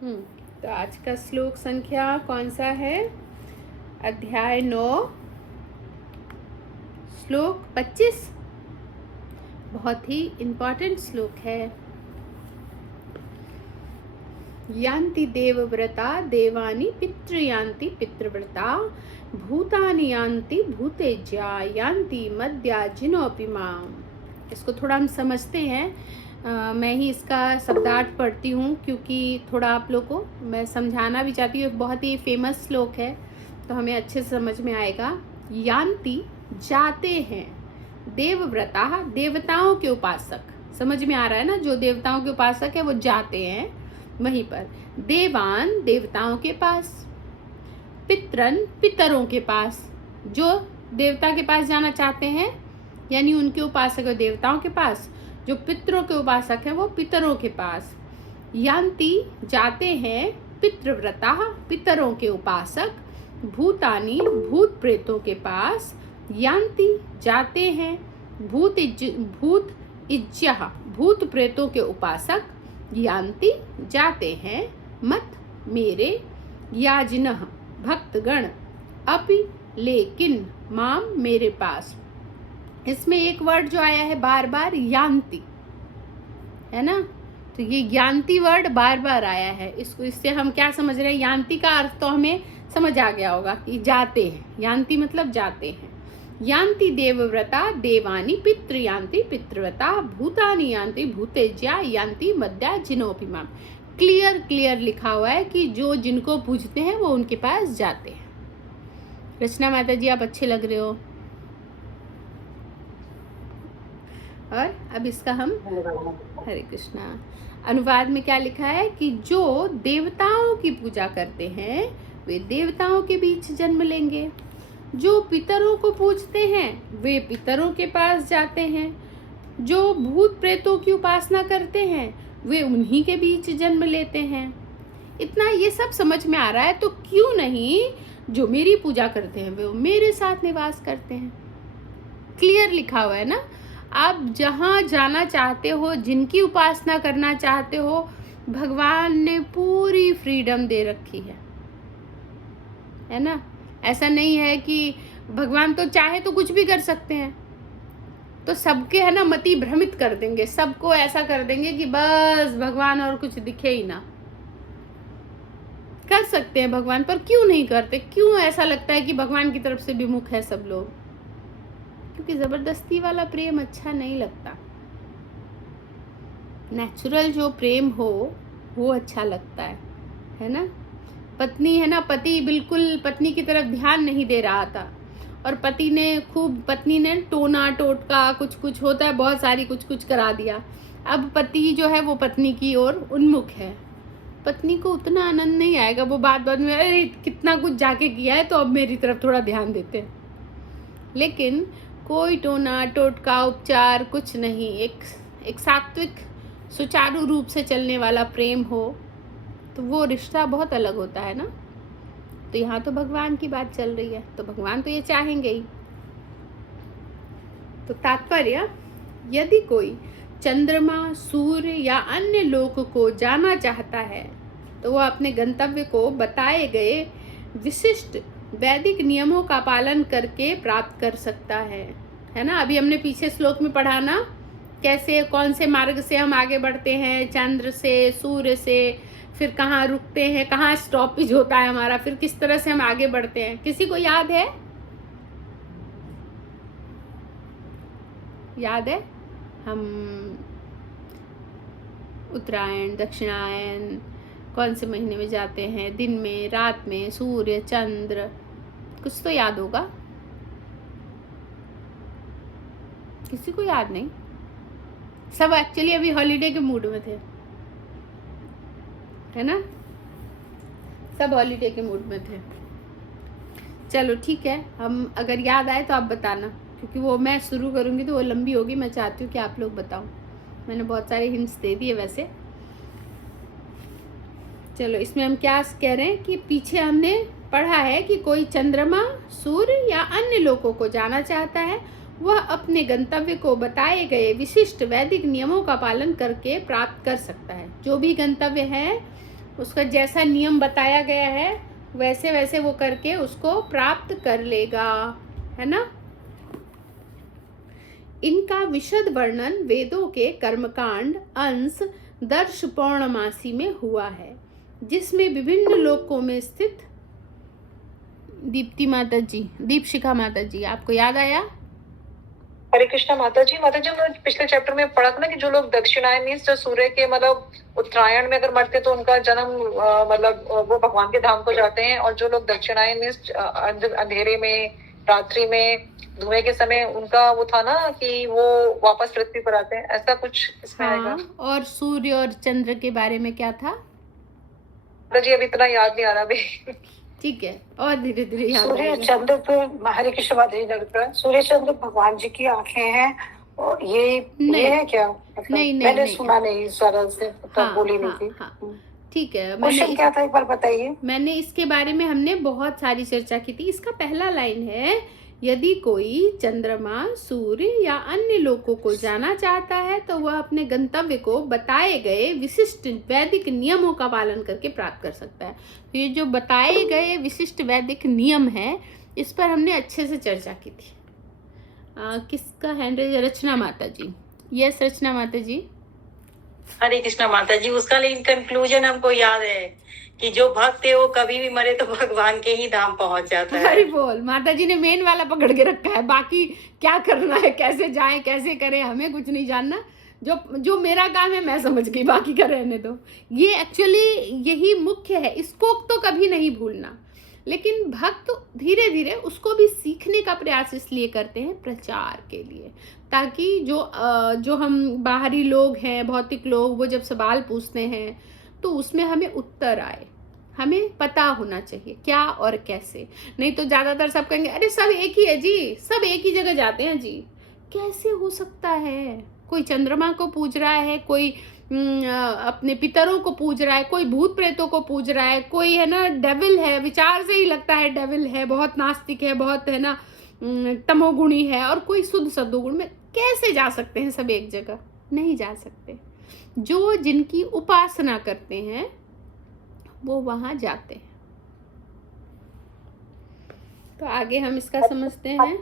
हम्म तो आज का श्लोक संख्या कौन सा है? अध्याय 9 श्लोक 25। बहुत ही इम्पोर्टेंट श्लोक है। यान्ति देवव्रता देवानि पितृयान्ति पितृव्रता भूतानि यान्ति भूतेज्या यान्ति मद्या जिनोपि माम। इसको थोड़ा हम समझते हैं। मैं ही इसका शब्दार्थ पढ़ती हूँ क्योंकि थोड़ा आप लोग को मैं समझाना भी चाहती हूँ। बहुत ही फेमस श्लोक है तो हमें अच्छे से समझ में आएगा। यान्ति जाते हैं, देवव्रता देवताओं के उपासक, समझ में आ रहा है ना, जो देवताओं के उपासक है वो जाते हैं वहीं पर। देवान देवताओं के पास, पितरन पितरों के पास, जो देवता के पास जाना चाहते हैं यानी उनके उपासक है देवताओं के पास, जो पितरों के उपासक हैं वो पितरों के पास। यान्ति जाते हैं, पितृव्रता पितरों के उपासक, भूतानि भूत प्रेतों के पास, यान्ति जाते हैं, भूत इज्या भूत प्रेतों के उपासक, यान्ति जाते हैं, मत मेरे, याजिनः भक्तगण, अपि लेकिन, माम मेरे पास। इसमें एक वर्ड जो आया है बार बार यान्ति, है ना, तो ये यान्ति वर्ड बार बार आया है। इससे हम क्या समझ रहे हैं? यान्ति का अर्थ तो हमें समझ आ गया होगा कि जाते हैं। यान्ति मतलब जाते हैं। यान्ति देवव्रता देवानि पितृयान्ति पितृव्रता भूतानि यान्ति भूतेज्या यान्ति मद्या जिनोपि माम। क्लियर लिखा हुआ है कि जो जिनको पूजते हैं वो उनके पास जाते हैं। रचना माता जी आप अच्छे लग रहे हो। और अब इसका हम हरे कृष्णा अनुवाद में क्या लिखा है कि जो देवताओं की पूजा करते हैं वे देवताओं के बीच जन्म लेंगे, जो पितरों को पूजते हैं वे पितरों के पास जाते हैं, जो भूत प्रेतों की उपासना करते हैं वे उन्हीं के बीच जन्म लेते हैं। इतना ये सब समझ में आ रहा है तो क्यों नहीं जो मेरी पूजा करते हैं वे मेरे साथ निवास करते हैं। क्लियर लिखा हुआ है ना। आप जहाँ जाना चाहते हो, जिनकी उपासना करना चाहते हो, भगवान ने पूरी फ्रीडम दे रखी है ना। ऐसा नहीं है कि भगवान तो चाहे तो कुछ भी कर सकते हैं, तो सबके है ना मति भ्रमित कर देंगे, सबको ऐसा कर देंगे कि बस भगवान और कुछ दिखे ही ना। कर सकते हैं भगवान, पर क्यों नहीं करते? क्यों ऐसा लगता है कि भगवान की तरफ से विमुख है सब लोग? क्योंकि जबरदस्ती वाला प्रेम अच्छा नहीं लगता। नेचुरल जो प्रेम हो वो अच्छा लगता है ना। पत्नी है ना, पति बिल्कुल पत्नी की तरफ ध्यान नहीं दे रहा था और पत्नी ने टोना टोटका कुछ होता है, बहुत सारी कुछ करा दिया। अब पति जो है वो पत्नी की ओर उन्मुख है। पत्नी को उतना आनंद नहीं आएगा, वो बाद में अरे कितना कुछ जाके किया है तो अब मेरी तरफ थोड़ा ध्यान देते हैं। लेकिन कोई टोना टोटका उपचार कुछ नहीं, एक सात्विक सुचारू रूप से चलने वाला प्रेम हो तो वो रिश्ता बहुत अलग होता है ना। तो यहाँ तो भगवान की बात चल रही है तो भगवान तो ये चाहेंगे ही। तो तात्पर्य, यदि कोई चंद्रमा सूर्य या अन्य लोक को जाना चाहता है तो वह अपने गंतव्य को बताए गए विशिष्ट वैदिक नियमों का पालन करके प्राप्त कर सकता है ना। अभी हमने पीछे श्लोक में पढ़ा ना, कैसे कौन से मार्ग से हम आगे बढ़ते हैं, चंद्र से, सूर्य से, फिर कहाँ रुकते हैं, कहाँ स्टॉपेज होता है हमारा, फिर किस तरह से हम आगे बढ़ते हैं। किसी को याद है? याद है? हम उत्तरायण दक्षिणायन कौन से महीने में जाते हैं, दिन में रात में, सूर्य चंद्र, कुछ तो याद होगा। किसी को याद नहीं? सब एक्चुअली अभी हॉलीडे के मूड में थे, है ना, सब हॉलीडे के मूड में थे। चलो ठीक है, हम अगर याद आए तो आप बताना, क्योंकि वो मैं शुरू करूँगी तो वो लंबी होगी। मैं चाहती हूँ कि आप लोग बताओ। मैंने बहुत सारे हिंट्स दे दिए वैसे। चलो इसमें हम क्या कह रहे हैं कि पीछे हमने पढ़ा है कि कोई चंद्रमा सूर्य या अन्य लोकों को जाना चाहता है, वह अपने गंतव्य को बताए गए विशिष्ट वैदिक नियमों का पालन करके प्राप्त कर सकता है। जो भी गंतव्य है उसका जैसा नियम बताया गया है वैसे वैसे वो करके उसको प्राप्त कर लेगा, है ना। इनका विशद वर्णन वेदों के कर्मकांड अंश दर्श पौर्णमासी में हुआ है, जिसमें विभिन्न लोकों में स्थित दीपशिखा माता जी, आपको याद आया? हरे कृष्णा माता जी। हमने पिछले चैप्टर में पढ़ा था ना कि जो लोग दक्षिणायन मीन्स जो सूर्य के मतलब उत्तरायण में अगर मरते तो उनका जन्म मतलब वो भगवान के धाम को जाते हैं, और जो लोग दक्षिणायन मीन्स अंधेरे में, रात्रि में, धुएं के समय, उनका वो था ना कि वो वापस पृथ्वी पर आते हैं, ऐसा कुछ इसमें आएगा। और सूर्य और चंद्र के बारे में क्या था जी? अभी इतना याद नहीं आ रहा अभी। ठीक है, और धीरे धीरे याद सूर्य चंद्र तो हरे कृष्ण माता जी लगता, सूर्य चंद्र भगवान जी की आंखें हैं, और ये है क्या? मतलब नहीं, मैंने सुना नहीं सरल से, तब बोली नहीं थी। ठीक है, क्वेश्चन क्या था एक बार बताइए। मैंने इसके बारे में हमने बहुत सारी चर्चा की थी। इसका पहला लाइन है, यदि कोई चंद्रमा, सूर्य या अन्य लोकों को जाना चाहता है तो वह अपने गंतव्य को बताए गए विशिष्ट वैदिक नियमों का पालन करके प्राप्त कर सकता है। तो ये जो बताए गए विशिष्ट वैदिक नियम है, इस पर हमने अच्छे से चर्चा की थी। किसका हैंड है? रचना माता जी। यस रचना माता जी। हरे कृष्णा माता जी। उसका लेकिन कंक्लूजन हमको याद है कि जो भक्त है वो कभी भी मरे तो भगवान के ही धाम पहुंच जाता है। हरि बोल। माता जी ने मेन वाला पकड़ के रखा है, बाकी क्या करना है, कैसे जाए, कैसे करें, हमें कुछ नहीं जानना। जो मेरा काम है मैं समझ गई, बाकी का रहने दो। ये एक्चुअली यही मुख्य है, इसको तो कभी नहीं भूलना। लेकिन भक्त धीरे धीरे उसको भी सीखने का प्रयास इसलिए करते हैं, प्रचार के लिए, ताकि जो हम बाहरी लोग हैं, भौतिक लोग, वो जब सवाल पूछते हैं तो उसमें हमें उत्तर आए, हमें पता होना चाहिए क्या और कैसे। नहीं तो ज़्यादातर सब कहेंगे अरे सब एक ही है जी, सब एक ही जगह जाते हैं जी। कैसे हो सकता है? कोई चंद्रमा को पूज रहा है, कोई अपने पितरों को पूज रहा है, कोई भूत प्रेतों को पूज रहा है, कोई है ना डेविल है, विचार से ही लगता है डेविल है, बहुत नास्तिक है, बहुत है ना तमोगुणी है, और कोई शुद्ध सद्गुण में। कैसे जा सकते हैं सब एक जगह? नहीं जा सकते। जो जिनकी उपासना करते हैं वो वहां जाते हैं। तो आगे हम इसका समझते हैं।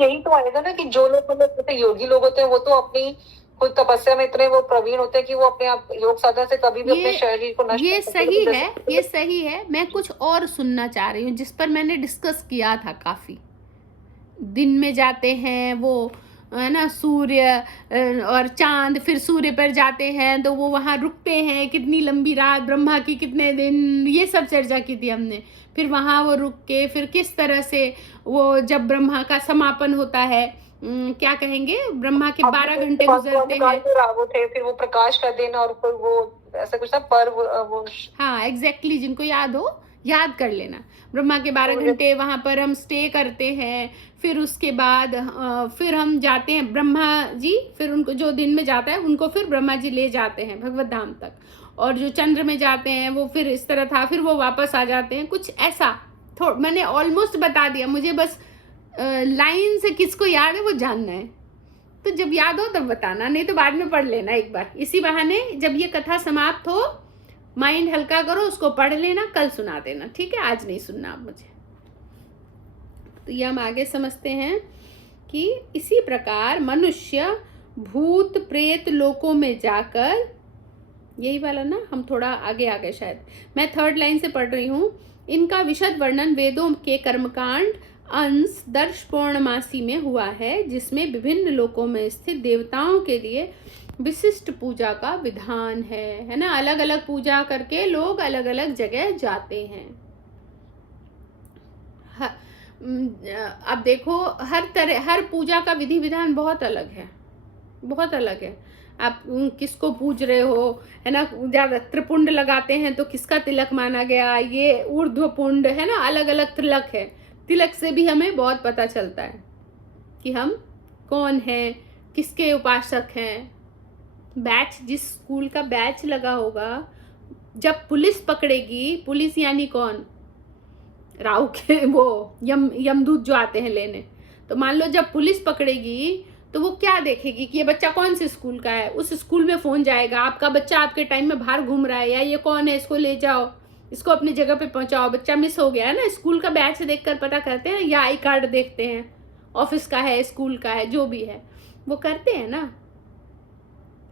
यही तो आएगा ना कि जो लोग मतलब योगी लोग होते हैं वो तो अपनी खुद तपस्या में इतने वो प्रवीण होते हैं कि वो अपने आप योग साधना से कभी भी अपने शरीर को नष्ट ये सही है, ये सही है। मैं कुछ और सुनना चाह रही हूँ जिस पर मैंने डिस्कस किया था काफी। दिन में जाते हैं वो, है ना, सूर्य और चांद, फिर सूर्य पर जाते हैं तो वो वहाँ रुकते हैं, कितनी लंबी रात, ब्रह्मा की कितने दिन, ये सब चर्चा की थी हमने। फिर वहाँ वो रुक के फिर किस तरह से वो जब ब्रह्मा का समापन होता है, क्या कहेंगे, ब्रह्मा के 12 घंटे गुजरते हैं, फिर वो प्रकाश का दिन, और फिर वो ऐसा कुछ ना पर्व वो। हाँ एग्जैक्टली, जिनको याद हो याद कर लेना। ब्रह्मा के 12 घंटे वहाँ पर हम स्टे करते हैं। फिर उसके बाद फिर हम जाते हैं ब्रह्मा जी, फिर उनको जो दिन में जाता है उनको फिर ब्रह्मा जी ले जाते हैं भगवत धाम तक, और जो चंद्र में जाते हैं वो फिर इस तरह था, फिर वो वापस आ जाते हैं, कुछ ऐसा। मैंने ऑलमोस्ट बता दिया, मुझे बस लाइन से किसको याद है वो जानना है। तो जब याद हो तब बताना, नहीं तो बाद में पढ़ लेना एक बार। इसी बहाने जब ये कथा समाप्त हो माइंड हल्का करो, उसको पढ़ लेना, कल सुना देना, ठीक है? आज नहीं सुनना आप मुझे। तो ये हम आगे समझते हैं कि इसी प्रकार मनुष्य भूत प्रेत लोकों में जाकर, यही वाला ना, हम थोड़ा आगे आ गए शायद, मैं 3rd लाइन से पढ़ रही हूँ। इनका विशद वर्णन वेदों के कर्मकांड अंश दर्श पौर्णमासी में हुआ है, जिसमें विभिन्न लोकों में स्थित देवताओं के लिए विशिष्ट पूजा का विधान है ना। अलग अलग पूजा करके लोग अलग अलग जगह जाते हैं। अब देखो, हर पूजा का विधि विधान बहुत अलग है, बहुत अलग है। आप किसको पूज रहे हो, है ना, ज्यादा त्रिपुंड लगाते हैं तो किसका तिलक माना गया, ये ऊर्ध्वपुंड है ना, अलग अलग तिलक है। तिलक से भी हमें बहुत पता चलता है कि हम कौन हैं, किसके उपासक हैं। बैच, जिस स्कूल का बैच लगा होगा, जब पुलिस पकड़ेगी, पुलिस यानी कौन, राव के वो यमदूत जो आते हैं लेने, तो मान लो जब पुलिस पकड़ेगी तो वो क्या देखेगी कि ये बच्चा कौन से स्कूल का है, उस स्कूल में फ़ोन जाएगा, आपका बच्चा आपके टाइम में बाहर घूम रहा है, या ये कौन है, इसको ले जाओ, इसको अपनी जगह पे पहुंचाओ, बच्चा मिस हो गया है ना। स्कूल का बैच देखकर पता करते हैं, या आई कार्ड देखते हैं, ऑफिस का है, स्कूल का है, जो भी है वो करते हैं ना।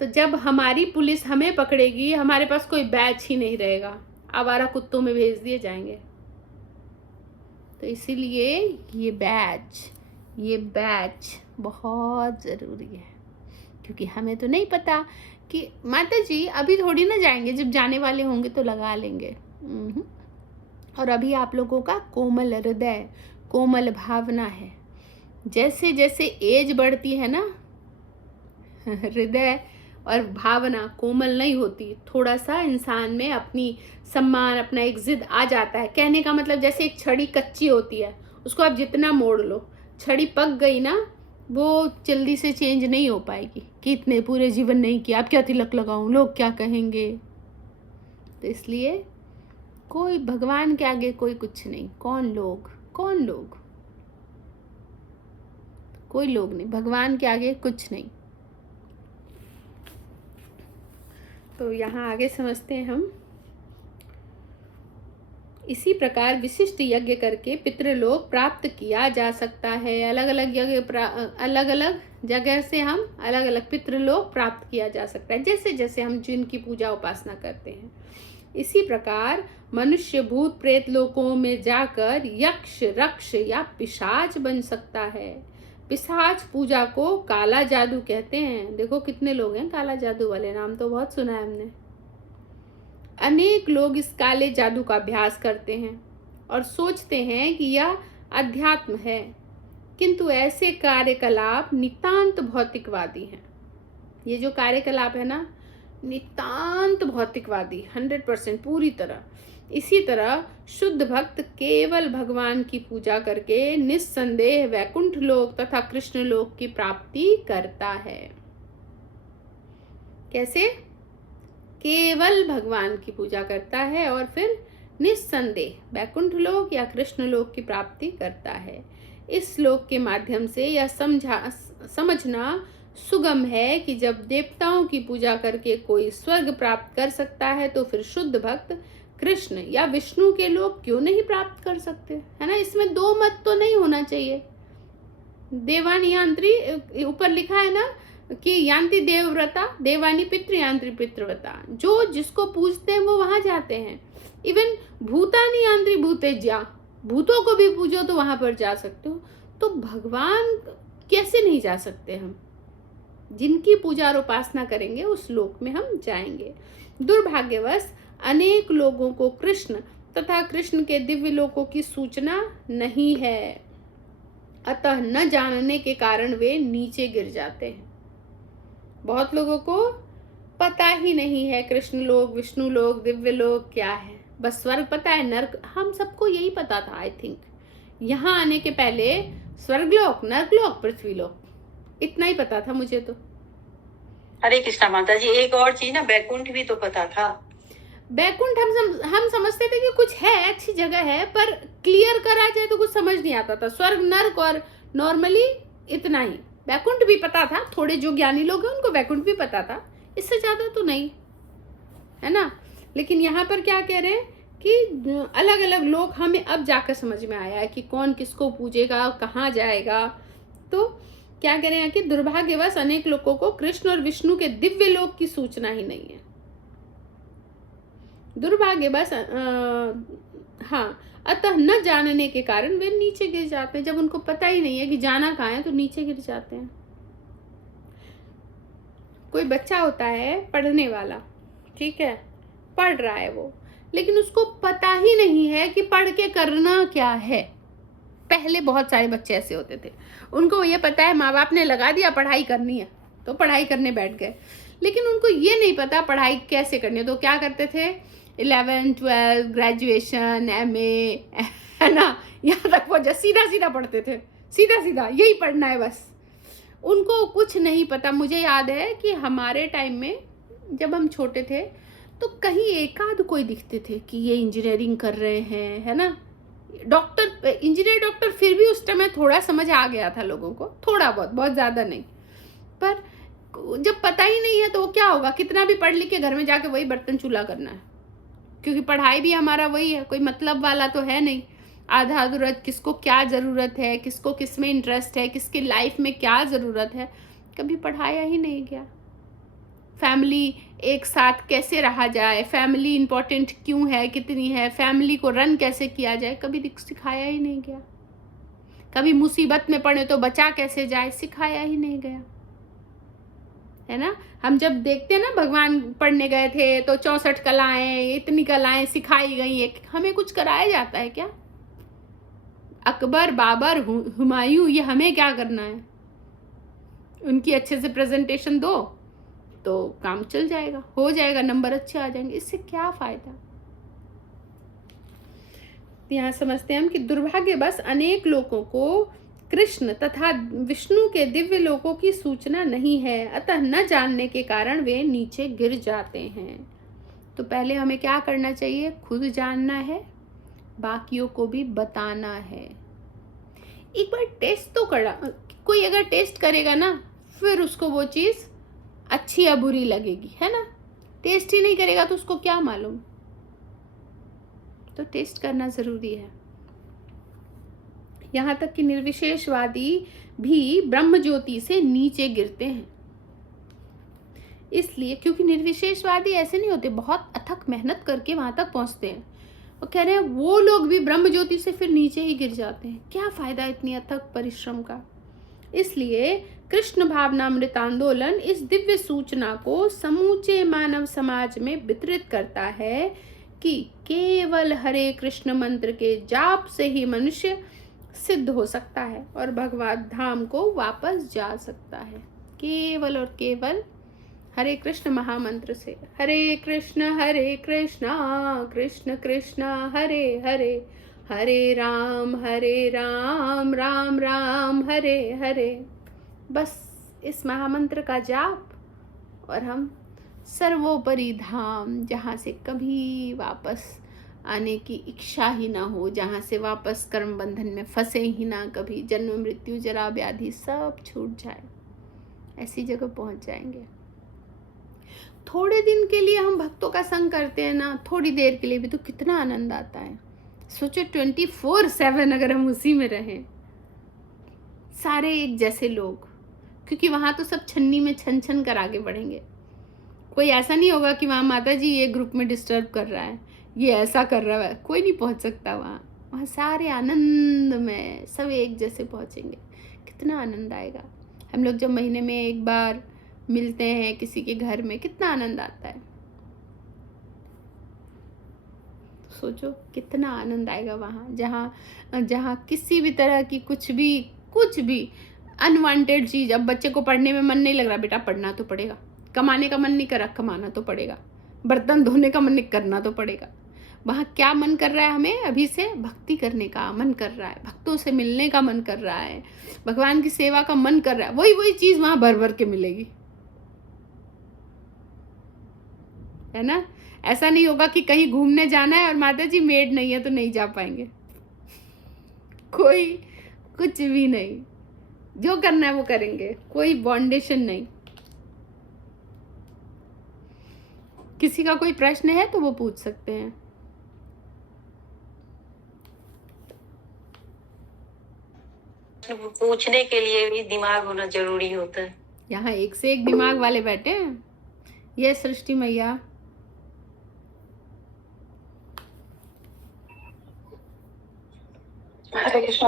तो जब हमारी पुलिस हमें पकड़ेगी, हमारे पास कोई बैच ही नहीं रहेगा, आवारा कुत्तों में भेज दिए जाएंगे। तो इसीलिए ये बैच बहुत ज़रूरी है, क्योंकि हमें तो नहीं पता कि माता जी अभी थोड़ी ना जाएंगे, जब जाने वाले होंगे तो लगा लेंगे। और अभी आप लोगों का कोमल हृदय, कोमल भावना है। जैसे जैसे एज बढ़ती है ना, हृदय और भावना कोमल नहीं होती, थोड़ा सा इंसान में अपनी सम्मान, अपना एक जिद आ जाता है। कहने का मतलब जैसे एक छड़ी कच्ची होती है, उसको आप जितना मोड़ लो, छड़ी पक गई ना, वो जल्दी से चेंज नहीं हो पाएगी कि इतने पूरे जीवन नहीं किया, अब क्या तिलक लगाऊं, लोग क्या कहेंगे। तो इसलिए कोई भगवान के आगे कोई कुछ नहीं। कौन लोग कोई लोग नहीं, भगवान के आगे कुछ नहीं। तो यहाँ आगे समझते हैं हम। इसी प्रकार विशिष्ट यज्ञ करके पितृलोक प्राप्त किया जा सकता है। अलग अलग जगह से हम अलग अलग पितृलोक प्राप्त किया जा सकता है, जैसे जैसे हम जिनकी पूजा उपासना करते हैं। इसी प्रकार मनुष्य भूत प्रेत लोकों में जाकर यक्ष, रक्ष या पिशाच बन सकता है। पिशाच पूजा को काला जादू कहते हैं। देखो कितने लोग हैं काला जादू वाले, नाम तो बहुत सुना है हमने। अनेक लोग इस काले जादू का अभ्यास करते हैं और सोचते हैं कि यह अध्यात्म है, किंतु ऐसे कार्यकलाप नितांत भौतिकवादी हैं। ये जो कार्यकलाप है ना, नितांत भौतिकवादी, 100% पूरी तरह। इसी तरह शुद्ध भक्त केवल भगवान की पूजा करके निस्संदेह वैकुंठ लोक तथा कृष्ण लोक की प्राप्ति करता है। कैसे? केवल भगवान की पूजा करता है और फिर निस्संदेह वैकुंठ लोक या कृष्ण लोक की प्राप्ति करता है। इस श्लोक के माध्यम से यह समझना सुगम है कि जब देवताओं की पूजा करके कोई स्वर्ग प्राप्त कर सकता है, तो फिर शुद्ध भक्त कृष्ण या विष्णु के लोक क्यों नहीं प्राप्त कर सकते, है ना। इसमें दो मत तो नहीं होना चाहिए। देवानी यांत्री ऊपर लिखा है ना कि यांति देवव्रता देवानी पितृयांत्री पितृव्रता, जो जिसको पूजते हैं वो वहां जाते हैं। इवन भूतानी यांत्री भूतेज्या, भूतों को भी पूजो तो वहां पर जा सकते हो। तो भगवान कैसे नहीं जा सकते हम? जिनकी पूजा और उपासना करेंगे उस लोक में हम जाएंगे। दुर्भाग्यवश अनेक लोगों को कृष्ण तथा कृष्ण के दिव्य लोकों की सूचना नहीं है, अतः न जानने के कारण वे नीचे गिर जाते हैं। बहुत लोगों को पता ही नहीं है कृष्ण लोक, विष्णु लोक, दिव्य लोक क्या है। बस स्वर्ग पता है, नर्क, हम सबको यही पता था। आई थिंक यहाँ आने के पहले स्वर्गलोक, नर्कलोक, पृथ्वीलोक, इतना ही पता था मुझे तो। हरे कृष्णा माता जी, एक और चीज ना, बैकुंठ भी तो पता था। बैकुंठ हम समझते थे कि कुछ है, अच्छी जगह है, पर क्लियर करा जाए तो कुछ समझ नहीं आता था। स्वर्ग, नर्क और नॉर्मली इतना ही। बैकुंठ भी पता था, थोड़े जो ज्ञानी लोग हैं उनको बैकुंठ भी पता था, इससे ज्यादा तो नहीं, है ना। लेकिन यहाँ पर क्या कह रहे हैं कि अलग अलग लोग हमें अब जाकर समझ में आया है कि कौन किसको पूजेगा, कहाँ जाएगा। तो क्या कह रहे हैं कि दुर्भाग्यवश अनेक लोगों को कृष्ण और विष्णु के दिव्य लोक की सूचना ही नहीं है। दुर्भाग्यवश हाँ, अतः न जानने के कारण वे नीचे गिर जाते हैं। जब उनको पता ही नहीं है कि जाना कहाँ है तो नीचे गिर जाते हैं। कोई बच्चा होता है पढ़ने वाला, ठीक है, पढ़ रहा है वो, लेकिन उसको पता ही नहीं है कि पढ़ के करना क्या है। पहले बहुत सारे बच्चे ऐसे होते थे, उनको ये पता है माँ बाप ने लगा दिया पढ़ाई करनी है तो पढ़ाई करने बैठ गए, लेकिन उनको ये नहीं पता पढ़ाई कैसे करनी है। तो क्या करते थे, 11, 12, ग्रेजुएशन, MA, है ना, यहाँ तक वो सीधा सीधा पढ़ते थे, सीधा सीधा यही पढ़ना है बस। उनको कुछ नहीं पता। मुझे याद है कि हमारे टाइम में जब हम छोटे थे तो कहीं एक आध कोई दिखते थे कि ये इंजीनियरिंग कर रहे हैं, है ना, डॉक्टर, इंजीनियर, डॉक्टर, फिर भी उस टाइम थोड़ा समझ आ गया था लोगों को, थोड़ा बहुत, बहुत ज़्यादा नहीं। पर जब पता ही नहीं है तो क्या होगा, कितना भी पढ़ लिख के घर में जाके वही बर्तन चूल्हा करना है, क्योंकि पढ़ाई भी हमारा वही है, कोई मतलब वाला तो है नहीं। आधा अधूरा किसको क्या ज़रूरत है, किसको किस में इंटरेस्ट है, किसकी लाइफ में क्या ज़रूरत है, कभी पढ़ाया ही नहीं गया। फैमिली एक साथ कैसे रहा जाए, फैमिली इम्पोर्टेंट क्यों है, कितनी है, फैमिली को रन कैसे किया जाए, कभी सिखाया ही नहीं गया। कभी मुसीबत में पड़े तो बचा कैसे जाए, सिखाया ही नहीं गया, है ना। हम जब देखते हैं ना, भगवान पढ़ने गए थे तो 64 कलाएं, इतनी कलाएं सिखाई गई है, हमें कुछ कराया जाता है क्या? अकबर, बाबर, हुमायूं, ये हमें क्या करना है? उनकी अच्छे से प्रेजेंटेशन दो तो काम चल जाएगा, हो जाएगा, नंबर अच्छे आ जाएंगे, इससे क्या फायदा। यहाँ समझते हैं हम कि दुर्भाग्यवश अनेक लोगों को कृष्ण तथा विष्णु के दिव्य लोकों की सूचना नहीं है, अतः न जानने के कारण वे नीचे गिर जाते हैं। तो पहले हमें क्या करना चाहिए? खुद जानना है, बाकियों को भी बताना है। एक बार टेस्ट तो करा, कोई अगर टेस्ट करेगा ना, फिर उसको वो चीज़ अच्छी या बुरी लगेगी, है ना। टेस्ट ही नहीं करेगा तो उसको क्या मालूम। तो टेस्ट करना ज़रूरी है। यहाँ तक कि निर्विशेषवादी भी ब्रह्म ज्योति से नीचे गिरते हैं, इसलिए क्योंकि निर्विशेषवादी ऐसे नहीं होते, बहुत अथक मेहनत करके वहां तक पहुंचते हैं। वो कह रहे हैं वो लोग भी ब्रह्म ज्योति से फिर नीचे ही गिर जाते हैं, क्या फायदा इतनी अथक परिश्रम का। इसलिए कृष्ण भावनामृत आंदोलन इस दिव्य सूचना को समूचे मानव समाज में वितरित करता है कि केवल हरे कृष्ण मंत्र के जाप से ही मनुष्य सिद्ध हो सकता है और भगवत धाम को वापस जा सकता है, केवल और केवल हरे कृष्ण महामंत्र से। हरे कृष्ण कृष्ण कृष्ण हरे हरे, हरे राम राम राम हरे हरे। बस इस महामंत्र का जाप और हम सर्वोपरि धाम, जहाँ से कभी वापस आने की इच्छा ही ना हो, जहाँ से वापस कर्म बंधन में फंसे ही ना, कभी जन्म मृत्यु जरा व्याधि सब छूट जाए, ऐसी जगह पहुँच जाएंगे। थोड़े दिन के लिए हम भक्तों का संग करते हैं ना, थोड़ी देर के लिए भी तो कितना आनंद आता है। सोचो 24/7 अगर हम उसी में रहें, सारे एक जैसे लोग, क्योंकि वहाँ तो सब छन्नी में छन छन कर आगे बढ़ेंगे। कोई ऐसा नहीं होगा कि वहाँ माता जी ये ग्रुप में डिस्टर्ब कर रहा है, ये ऐसा कर रहा है, कोई नहीं पहुँच सकता वहाँ सारे आनंद में सब एक जैसे पहुँचेंगे। कितना आनंद आएगा। हम लोग जब महीने में एक बार मिलते हैं किसी के घर में, कितना आनंद आता है। सोचो कितना आनंद आएगा वहाँ, जहाँ किसी भी तरह की कुछ भी अनवांटेड चीज़। अब बच्चे को पढ़ने में मन नहीं लग रहा, बेटा पढ़ना तो पड़ेगा। कमाने का मन नहीं कर रहा, कमाना तो पड़ेगा। बर्तन धोने का मन नहीं, करना तो पड़ेगा। वहाँ क्या मन कर रहा है हमें? अभी से भक्ति करने का मन कर रहा है, भक्तों से मिलने का मन कर रहा है, भगवान की सेवा का मन कर रहा है। वही चीज़ वहाँ भर भर के मिलेगी, है ना। ऐसा नहीं होगा कि कहीं घूमने जाना है और माता जी मेड नहीं है तो नहीं जा पाएंगे। कोई कुछ भी नहीं, जो करना है वो करेंगे, कोई बाउंडेशन नहीं। किसी का कोई प्रश्न है तो वो पूछ सकते हैं। पूछने के लिए भी दिमाग होना जरूरी होता है। यहाँ एक से एक दिमाग वाले बैठे हैं। ये सृष्टि मैया, हरे कृष्ण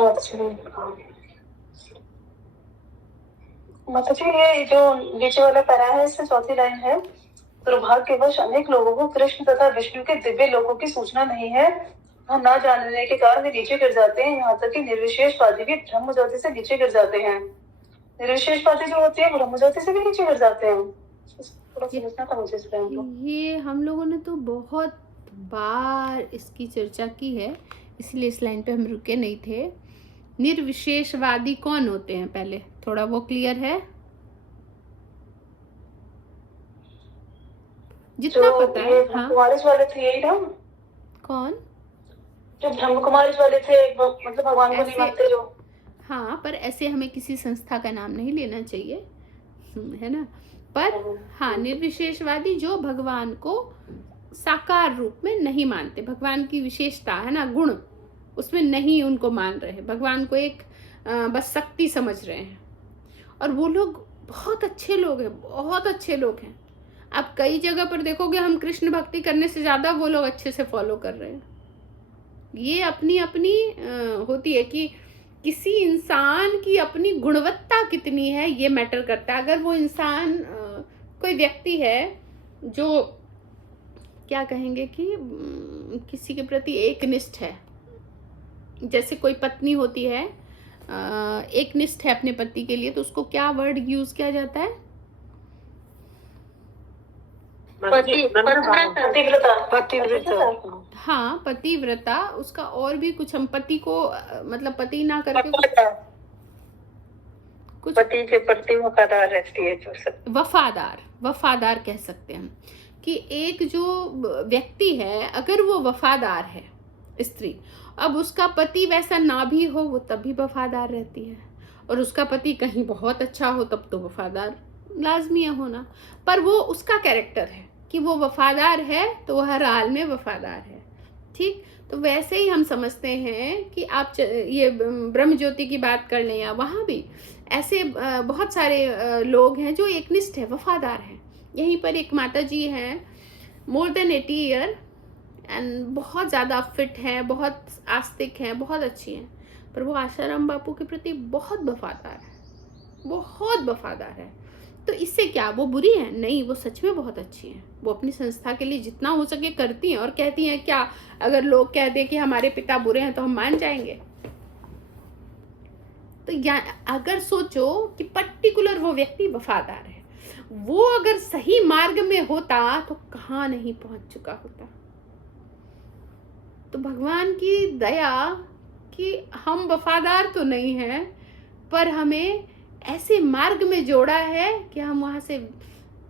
माता जी, ये जो नीचे वाला पैरा है इसमें चौथी लाइन है, दुर्भाग्यवश अनेक लोगों को कृष्ण तथा विष्णु के दिव्य लोकों की सूचना नहीं है, न जानने के कारण वे नीचे गिर जाते हैं। यहाँ तक कि निर्विशेषवादी भी ब्रह्म ज्योति से नीचे गिर जाते हैं। निर्विशेषवादी जो होती है ब्रह्म ज्योति से भी नीचे गिर जाते हैं। थोड़ा समझना था मुझे इस टाइम को। ये हम लोगों ने तो बहुत बार इसकी चर्चा की है, इसलिए इस लाइन पे हम रुके नहीं थे। निर्विशेषवादी कौन होते हैं, पहले थोड़ा वो क्लियर है? जितना पता है। हाँ, कुमारिस वाले थे यही ना? कौन? जो ब्रह्म कुमारिस वाले थे, मतलब भगवान को नहीं मानते जो। हाँ, पर ऐसे हमें किसी संस्था का नाम नहीं लेना चाहिए। है ना। पर हाँ, निर्विशेषवादी जो भगवान को साकार रूप में नहीं मानते, भगवान की विशेषता है ना, गुण, उसमें नहीं उनको मान रहे हैं, भगवान को एक बस शक्ति समझ रहे हैं। और वो लोग बहुत अच्छे लोग हैं, बहुत अच्छे लोग हैं। आप कई जगह पर देखोगे हम कृष्ण भक्ति करने से ज़्यादा वो लोग अच्छे से फॉलो कर रहे हैं। ये अपनी अपनी होती है कि किसी इंसान की अपनी गुणवत्ता कितनी है, ये मैटर करता है। अगर वो इंसान कोई व्यक्ति है जो क्या कहेंगे कि किसी के प्रति एकनिष्ठ है, जैसे कोई पत्नी होती है एकनिष्ठ है अपने पति के लिए, तो उसको क्या वर्ड यूज किया जाता है? हाँ, पतिव्रता। उसका और भी कुछ, हम पति को मतलब पति ना करके कुछ पति के प्रति वफादार रहती है, जो सब वफादार कह सकते हैं हम, कि एक जो व्यक्ति है अगर वो वफादार है, स्त्री, अब उसका पति वैसा ना भी हो वो तब भी वफादार रहती है, और उसका पति कहीं बहुत अच्छा हो तब तो वफादार लाजमी है होना। पर वो उसका कैरेक्टर है कि वो वफादार है तो वो हर हाल में वफादार है। ठीक, तो वैसे ही हम समझते हैं कि आप ये ब्रह्म ज्योति की बात कर लें या वहाँ भी ऐसे बहुत सारे लोग हैं जो एकनिष्ठ है, वफादार हैं। यहीं पर एक माता जी हैं, मोर देन 80 ईयर एंड बहुत ज़्यादा फिट हैं, बहुत आस्तिक हैं, बहुत अच्छी हैं, पर वो आशाराम बापू के प्रति बहुत वफादार है, बहुत वफादार है। तो इससे क्या वो बुरी है? नहीं, वो सच में बहुत अच्छी हैं। वो अपनी संस्था के लिए जितना हो सके करती हैं, और कहती हैं क्या, अगर लोग कह दें कि हमारे पिता बुरे हैं तो हम मान जाएंगे? तो अगर सोचो कि पर्टिकुलर वो व्यक्ति वफादार है, वो अगर सही मार्ग में होता तो कहाँ नहीं पहुंच चुका होता। तो भगवान की दया कि हम वफादार तो नहीं हैं, पर हमें ऐसे मार्ग में जोड़ा है कि हम वहां से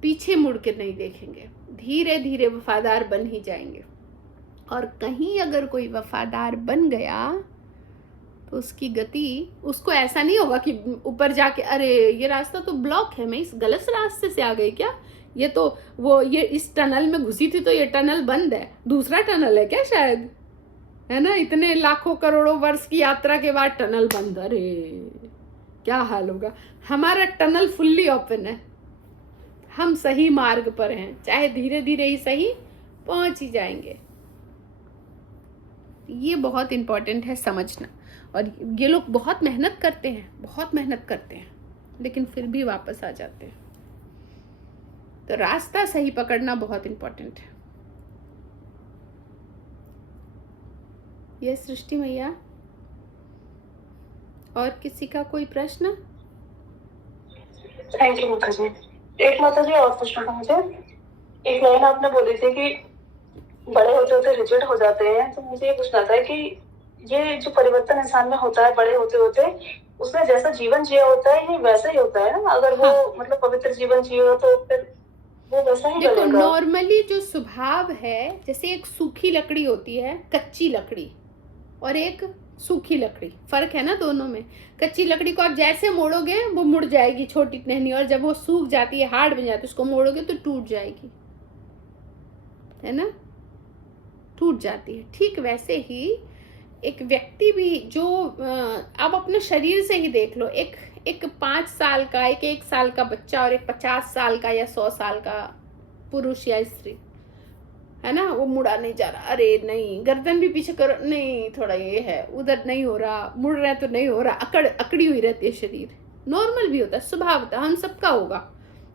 पीछे मुड़ के नहीं देखेंगे, धीरे धीरे वफादार बन ही जाएंगे। और कहीं अगर कोई वफादार बन गया तो उसकी गति, उसको ऐसा नहीं होगा कि ऊपर जाके अरे ये रास्ता तो ब्लॉक है, मैं इस गलत रास्ते से आ गई क्या, ये तो वो ये इस टनल में घुसी थी तो ये टनल बंद है, दूसरा टनल है क्या शायद, है ना, इतने लाखों करोड़ों वर्ष की यात्रा के बाद टनल बंद, अरे क्या हाल होगा। हमारा टनल फुल्ली ओपन है, हम सही मार्ग पर हैं, चाहे धीरे धीरे ही सही पहुंच ही जाएंगे। ये बहुत इंपॉर्टेंट है समझना। और ये लोग बहुत मेहनत करते हैं, बहुत मेहनत करते हैं, लेकिन फिर भी वापस आ जाते हैं। तो रास्ता सही पकड़ना बहुत इंपॉर्टेंट है। ये सृष्टि मैया, और किसी का कोई प्रश्न? थैंक यू माता जी। एक माता जी और प्रश्न था मुझे। एक लाइन आपने बोली थी कि बड़े होते होते रिजिड हो जाते हैं, तो मुझे ये पूछना था कि ये जो परिवर्तन इंसान में होता है बड़े होते होते, उसने जैसा जीवन जिया होता है ये वैसा ही होता है ना? अगर वो मतलब पवित्र जीवन जिया तो फिर वो वैसा ही देखो, बनेगा। नॉर्मली जो स्वभाव है, जैसे एक सूखी लकड़ी होती है, कच्ची लकड़ी, और एक सूखी लकड़ी, फर्क है ना दोनों में। कच्ची लकड़ी को आप जैसे मोड़ोगे वो मुड़ जाएगी छोटी टहनी, और जब वो सूख जाती है, हार्ड बन जाती है, उसको मोड़ोगे तो टूट जाएगी, है ना, टूट जाती है। ठीक वैसे ही एक व्यक्ति भी जो आप अपने शरीर से ही देख लो, एक 5 साल का, एक 1 साल का बच्चा और एक 50 साल का या 100 साल का पुरुष या स्त्री, है ना, वो मुड़ा नहीं जा रहा, अरे नहीं, गर्दन भी पीछे करो, नहीं थोड़ा ये है, उधर नहीं हो रहा, मुड़ रहा है तो नहीं हो रहा, अकड़ी हुई रहती है शरीर। नॉर्मल भी होता है, स्वभाव होता है, हम सबका होगा।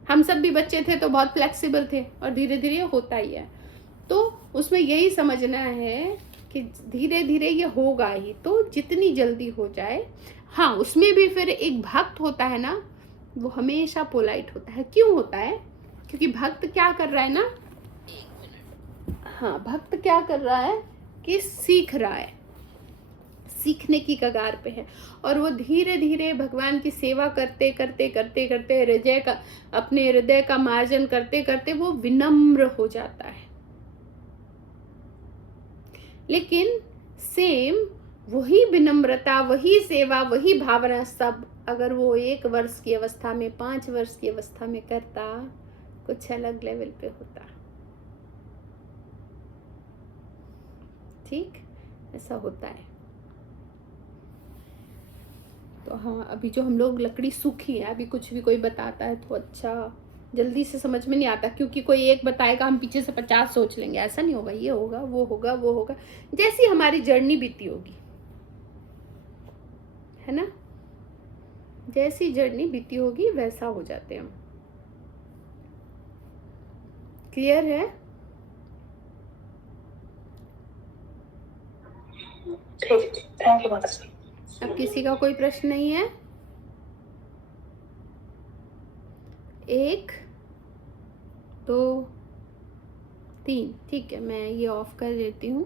हम सब भी बच्चे थे तो बहुत फ्लेक्सिबल थे, और धीरे धीरे होता ही है। तो उसमें यही समझना है कि धीरे धीरे ये होगा ही, तो जितनी जल्दी हो जाए। हाँ, उसमें भी फिर एक भक्त होता है ना, वो हमेशा पोलाइट होता है। क्यों होता है? क्योंकि भक्त क्या कर रहा है ना, हाँ, भक्त क्या कर रहा है कि सीख रहा है, सीखने की कगार पे है, और वो धीरे धीरे भगवान की सेवा करते करते करते करते अपने हृदय का मार्जन करते करते वो विनम्र हो जाता है। लेकिन सेम वही विनम्रता, वही सेवा, वही भावना, सब अगर वो 1 वर्ष की अवस्था में, 5 वर्ष की अवस्था में करता, कुछ अलग लेवल पे होता। ठीक, ऐसा होता है। तो हाँ, अभी जो हम लोग लकड़ी सूखी है, अभी कुछ भी कोई बताता है तो अच्छा जल्दी से समझ में नहीं आता, क्योंकि कोई एक बताएगा हम पीछे से 50 सोच लेंगे। ऐसा नहीं होगा, ये होगा, वो होगा, वो होगा, जैसी हमारी जर्नी बीती होगी, है ना, जैसी जर्नी बीती होगी वैसा हो जाते हैं हम। क्लियर है? ठीक, थैंक यू माता जी। अब किसी का कोई प्रश्न नहीं है? 1 2 3, ठीक है, मैं ये ऑफ कर देती हूँ।